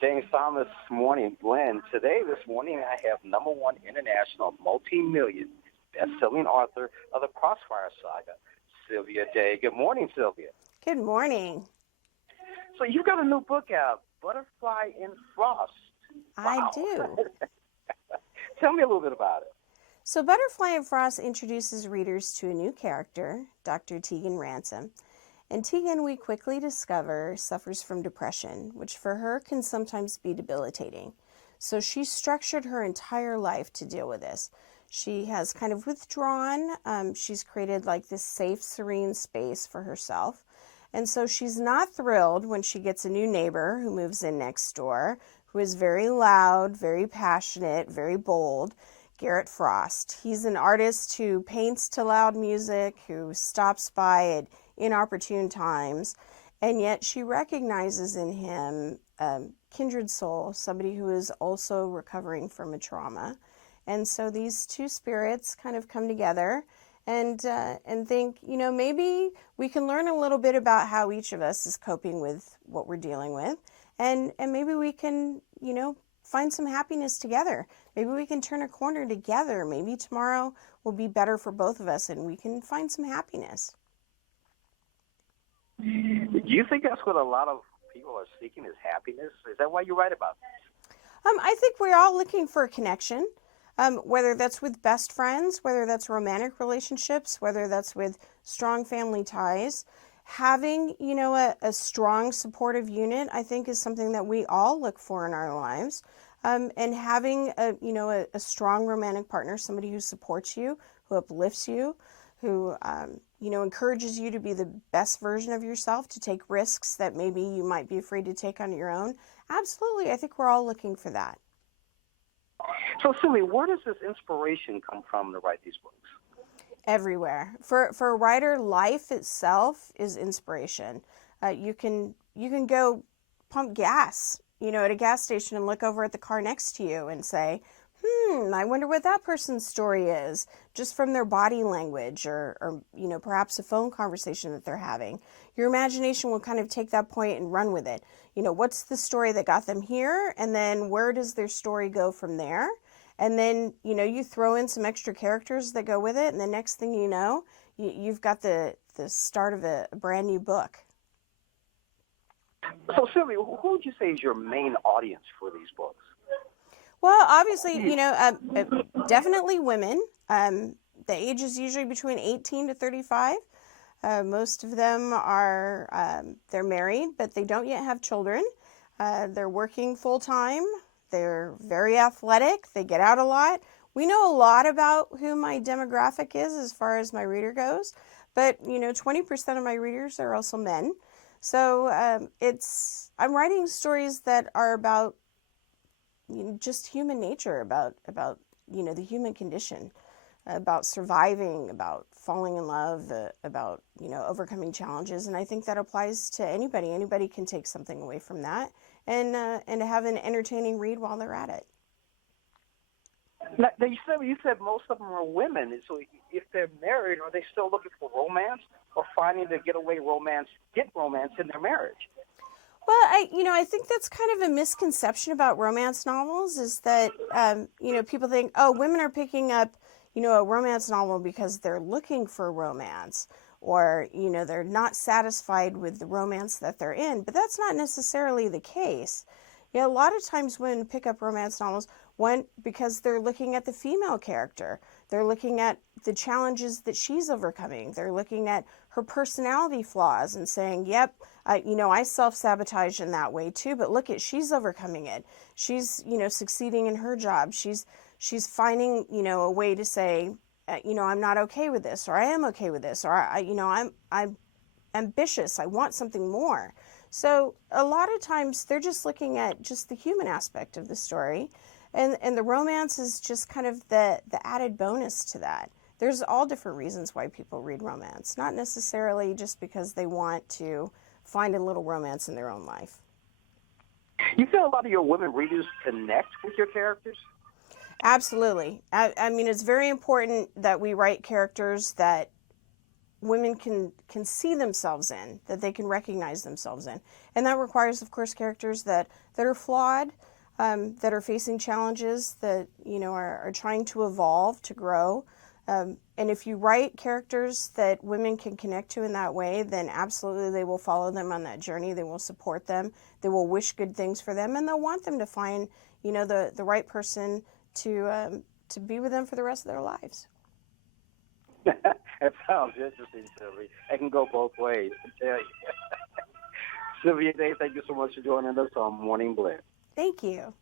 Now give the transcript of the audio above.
James Thomas Morning Blend. This morning, I have number one international multi-million best-selling author of the Crossfire Saga, Sylvia Day. Good morning, Sylvia. Good morning. So you got a new book out, Butterfly in Frost. I do. Tell me a little bit about it. So Butterfly in Frost introduces readers to a new character, Dr. Tegan Ransom. And Tegan, we quickly discover, suffers from depression, which for her can sometimes be debilitating. So she structured her entire life to deal with this. She has kind of withdrawn. She's created like this safe, serene space for herself. And so she's not thrilled when she gets a new neighbor who moves in next door, who is very loud, very passionate, very bold, Garrett Frost. He's an artist who paints to loud music, who stops by at inopportune times, and yet she recognizes in him a kindred soul, somebody who is also recovering from a trauma. And so these two spirits kind of come together and think, maybe we can learn a little bit about how each of us is coping with what we're dealing with, and maybe we can, find some happiness together. Maybe we can turn a corner together. Maybe tomorrow will be better for both of us and we can find some happiness. Do you think that's what a lot of people are seeking, is happiness? Is that why you write about this? I think we're all looking for a connection, whether that's with best friends, whether that's romantic relationships, whether that's with strong family ties. Having, a strong supportive unit, I think, is something that we all look for in our lives. And having, a strong romantic partner, somebody who supports you, who uplifts you, who, encourages you to be the best version of yourself, to take risks that maybe you might be afraid to take on your own. Absolutely. I think we're all looking for that. So, Sylvia, where does this inspiration come from to write these books? Everywhere. For a writer, life itself is inspiration. You can go pump gas, at a gas station and look over at the car next to you and say, I wonder what that person's story is, just from their body language or perhaps a phone conversation that they're having. Your imagination will kind of take that point and run with it. What's the story that got them here? And then where does their story go from there? And then, you throw in some extra characters that go with it. And the next thing you know, you've got the start of a brand new book. So, Sylvia, who would you say is your main audience for these books? Well, obviously, definitely women. The age is usually between 18 to 35. Most of them are, they're married, but they don't yet have children. They're working full time. They're very athletic. They get out a lot. We know a lot about who my demographic is as far as my reader goes, but 20% of my readers are also men. So I'm writing stories that are about just human nature, about the human condition, about surviving, about falling in love, about overcoming challenges, and I think that applies to anybody. Anybody can take something away from that, and have an entertaining read while they're at it. Now, you said most of them are women, so if they're married, are they still looking for romance or finding the get romance in their marriage? Well, I think that's kind of a misconception about romance novels, is that, people think, women are picking up, a romance novel because they're looking for romance, or, they're not satisfied with the romance that they're in. But that's not necessarily the case. A lot of times women pick up romance novels, because they're looking at the female character. They're looking at the challenges that she's overcoming. They're looking at her personality flaws and saying, yep, I self-sabotage in that way too, but look she's overcoming it. She's, succeeding in her job. She's finding, a way to say, I'm not okay with this, or I am okay with this, or I'm ambitious. I want something more. So a lot of times they're just looking at just the human aspect of the story, and the romance is just kind of the added bonus to that. There's all different reasons why people read romance, not necessarily just because they want to find a little romance in their own life. You feel a lot of your women readers connect with your characters? Absolutely. I mean, it's very important that we write characters that women can see themselves in, that they can recognize themselves in. And that requires, of course, characters that that are flawed, that are facing challenges, that are trying to evolve, to grow. And if you write characters that women can connect to in that way, then absolutely they will follow them on that journey. They will support them. They will wish good things for them, and they'll want them to find, the right person to be with them for the rest of their lives. That sounds interesting, Sylvia. It can go both ways, I tell you. Sylvia, thank you so much for joining us on Morning Blend. Thank you.